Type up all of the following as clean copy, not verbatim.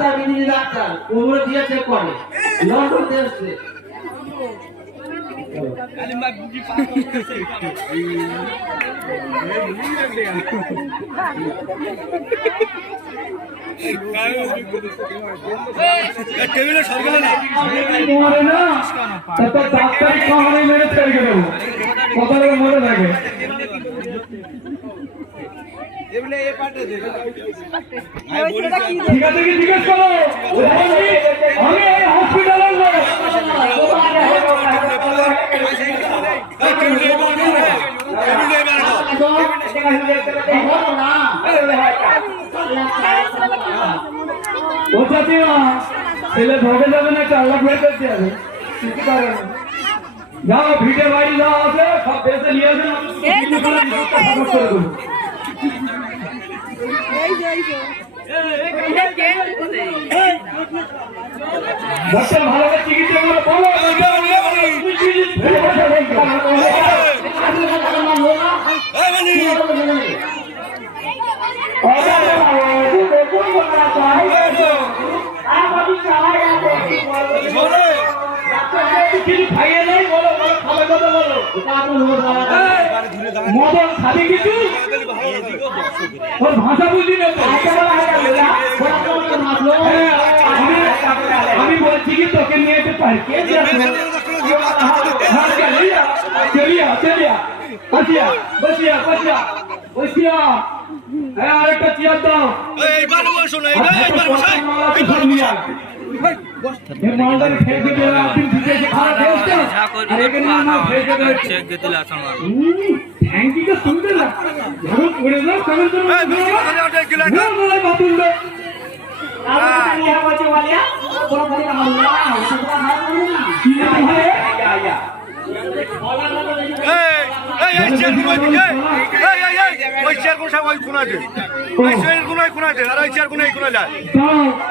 doctor বিদেশি doctor কোমরে দিয়ে চেক করে লন্ডন থেকে আসছে ডাক্তার খাওয়ানো মেরে ফেলে গেল কথা মনে থাকে ঠিক আছে কি জিজ্ঞেস করো আমি হসপিটালের লোক ছেলে ঢোকে যাবে না 4 লাখ বের করতে হবে কিছু পারে না যাও ভিটে বাড়ি যাও আছে সব বেসে নিয়ে আসেন ডাক্তার ভালো করে চিকিৎসা করে বলো কিছু খাইয়ে নেই বলো খাবার কথা বলো মদন খাবি কিছু ওর ভাষা বুঝি না আমি বলছি কি তোকে নিয়ে যেতে পারি চলিয়া চলিয়া বসিয়া বসিয়া বসিয়া বসিয়া হ্যাঁ আরেকটা চেয়ার দাও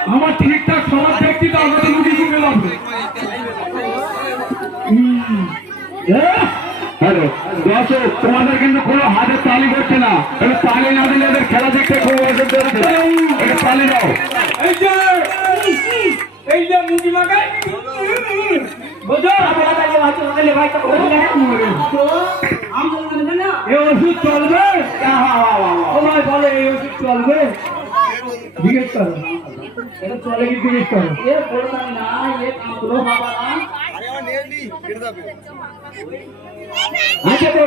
আমার ঠিকঠাক সবার ব্যক্তি হ্যালো দর্শক তোমাদের কিন্তু কোনো হাতে তালি করছে না তালি না দিলে এদের খেলা দেখতে খুব অসুবিধা হচ্ছে তালি দাও এই যে মুখি মাগাই ওষুধ চলবে বলে এই ওষুধ চলবে জিজ্ঞেস করো এটা চলে কি জিজ্ঞেস করো আচ্ছা তো